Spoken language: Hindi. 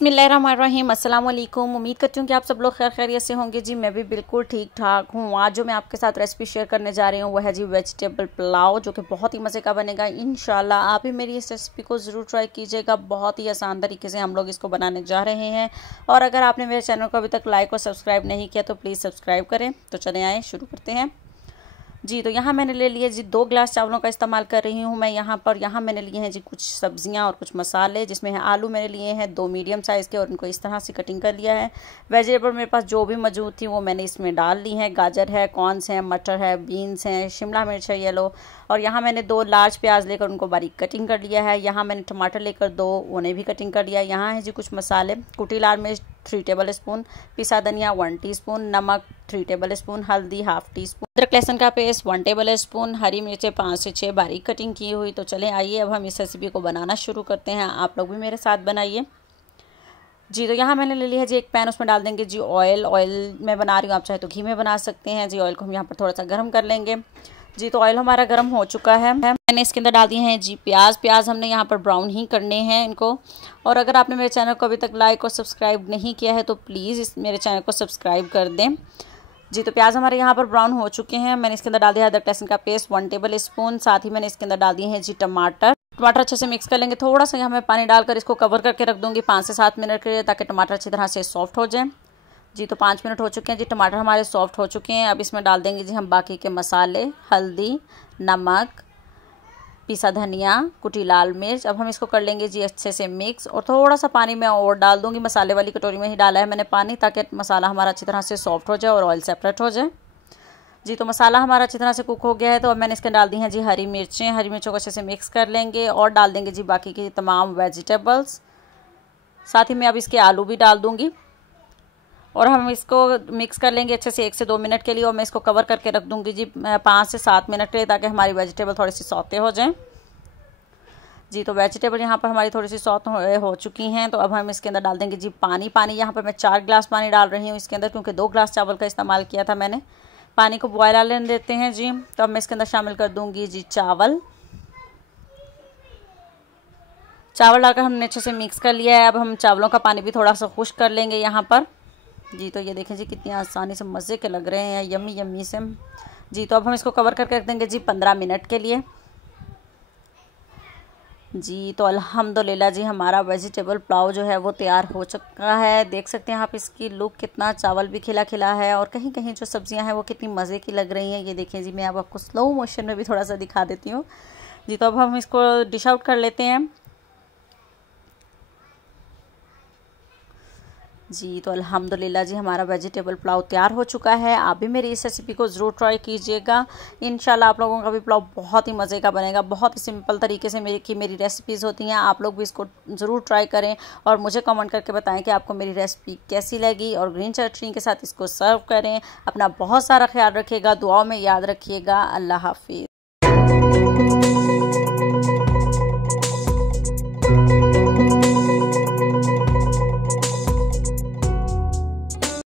बिस्मिल्लाहिर्रहमानिर्रहीम, अस्सलाम वालेकुम। उम्मीद करती हूँ कि आप सब लोग खैर खैरियत से होंगे। जी मैं भी बिल्कुल ठीक ठाक हूँ। आज जो मैं आपके साथ रेसिपी शेयर करने जा रही हूँ वो है जी वेजिटेबल पुलाव, जो कि बहुत ही मज़े का बनेगा इंशाल्लाह। आप भी मेरी इस रेसिपी को ज़रूर ट्राई कीजिएगा। बहुत ही आसान तरीके से हम लोग इसको बनाने जा रहे हैं। और अगर आपने मेरे चैनल को अभी तक लाइक और सब्सक्राइब नहीं किया तो प्लीज़ सब्सक्राइब करें। तो चले आए शुरू करते हैं। जी तो यहाँ मैंने ले लिया जी 2 गिलास चावलों का इस्तेमाल कर रही हूँ मैं यहाँ पर। यहाँ मैंने लिए हैं जी कुछ सब्जियाँ और कुछ मसाले, जिसमें है आलू मैंने लिए हैं 2 मीडियम साइज़ के और उनको इस तरह से कटिंग कर लिया है। वेजिटेबल मेरे पास जो भी मौजूद थी वो मैंने इसमें डाल ली हैं। गाजर है, कॉर्न्स हैं, मटर है, बीन्स हैं, शिमला मिर्च है येलो। और यहाँ मैंने 2 लार्ज प्याज लेकर उनको बारीक कटिंग कर लिया है। यहाँ मैंने टमाटर लेकर 2 उन्हें भी कटिंग कर लिया। यहाँ है जी कुछ मसाले, कुटी लाल मिर्च 3 टेबल स्पून, पिसा धनिया 1 टीस्पून, नमक 3 टेबल स्पून, हल्दी ½ टीस्पून, अदरक लहसुन का पेस्ट 1 टेबल स्पून, हरी मिर्चें 5 से 6 बारीक कटिंग की हुई। तो चलें आइए अब हम इस रेसिपी को बनाना शुरू करते हैं। आप लोग भी मेरे साथ बनाइए। जी तो यहाँ मैंने ले लिया है जी एक पैन, उसमें डाल देंगे जी ऑयल मैं बना रही हूँ, आप चाहे तो घी में बना सकते हैं। जी ऑयल को हम यहाँ पर थोड़ा सा गर्म कर लेंगे। जी तो ऑयल हमारा गर्म हो चुका है। मैंने इसके अंदर डाल दिए हैं जी प्याज हमने यहाँ पर ब्राउन ही करने हैं इनको। और अगर आपने मेरे चैनल को अभी तक लाइक और सब्सक्राइब नहीं किया है तो प्लीज़ मेरे चैनल को सब्सक्राइब कर दें। जी तो प्याज हमारे यहाँ पर ब्राउन हो चुके हैं। मैंने इसके अंदर डाल दिया अदरक लहसुन का पेस्ट 1 टेबल स्पून। साथ ही मैंने इसके अंदर डाल दिए हैं जी टमाटर अच्छे से मिक्स कर लेंगे। थोड़ा सा यहाँ मैं पानी डालकर इसको कवर करके रख दूँगी 5 से 7 मिनट के लिए, ताकि टमाटर अच्छी तरह से सॉफ्ट हो जाए। जी तो 5 मिनट हो चुके हैं जी, टमाटर हमारे सॉफ्ट हो चुके हैं। अब इसमें डाल देंगे जी हम बाकी के मसाले, हल्दी, नमक, पिसा धनिया, कुटी लाल मिर्च। अब हम इसको कर लेंगे जी अच्छे से मिक्स। और थोड़ा सा पानी मैं और डाल दूंगी, मसाले वाली कटोरी में ही डाला है मैंने पानी, ताकि मसाला हमारा अच्छी तरह से सॉफ्ट हो जाए और ऑयल सेपरेट हो जाए। जी तो मसाला हमारा अच्छी तरह से कुक हो गया है। तो अब मैंने इसके डाल दी हैं जी हरी मिर्चों को अच्छे से मिक्स कर लेंगे और डाल देंगे जी बाकी के तमाम वेजिटेबल्स। साथ ही मैं अब इसके आलू भी डाल दूँगी और हम इसको मिक्स कर लेंगे अच्छे से 1 से 2 मिनट के लिए। और मैं इसको कवर करके रख दूंगी जी 5 से 7 मिनट के लिए, ताकि हमारी वेजिटेबल थोड़ी सी सौते हो जाएं। जी तो वेजिटेबल यहाँ पर हमारी थोड़ी सी सौत हो चुकी हैं। तो अब हम इसके अंदर डाल देंगे जी पानी यहाँ पर मैं 4 गिलास पानी डाल रही हूँ इसके अंदर, क्योंकि 2 गिलास चावल का इस्तेमाल किया था मैंने। पानी को बॉयल आने देते हैं जी। तो अब मैं इसके अंदर शामिल कर दूँगी जी चावल डालकर हमने अच्छे से मिक्स कर लिया है। अब हम चावलों का पानी भी थोड़ा सा खुश्क कर लेंगे यहाँ पर। जी तो ये देखें जी कितनी आसानी से मज़े के लग रहे हैं, यम्मी यम्मी से। जी तो अब हम इसको कवर करके रख देंगे जी 15 मिनट के लिए। जी तो अल्हम्दुलिल्लाह जी हमारा वेजिटेबल पुलाव जो है वो तैयार हो चुका है। देख सकते हैं आप इसकी लुक, कितना चावल भी खिला खिला है और कहीं कहीं जो सब्जियां हैं वो कितनी मज़े की लग रही हैं। ये देखें जी, मैं अब आपको स्लो मोशन में भी थोड़ा सा दिखा देती हूँ। जी तो अब हम इसको डिश आउट कर लेते हैं। जी तो अल्हम्दुलिल्लाह जी हमारा वेजिटेबल पुलाव तैयार हो चुका है। आप भी मेरी इस रेसिपी को ज़रूर ट्राई कीजिएगा। इंशाल्लाह आप लोगों का भी पुलाव बहुत ही मज़े का बनेगा। बहुत ही सिंपल तरीके से मेरी रेसिपीज़ होती हैं। आप लोग भी इसको ज़रूर ट्राई करें और मुझे कमेंट करके बताएं कि आपको मेरी रेसिपी कैसी लगी। और ग्रीन चटनी के साथ इसको सर्व करें। अपना बहुत सारा ख्याल रखिएगा, दुआओं में याद रखिएगा। अल्लाह हाफिज़।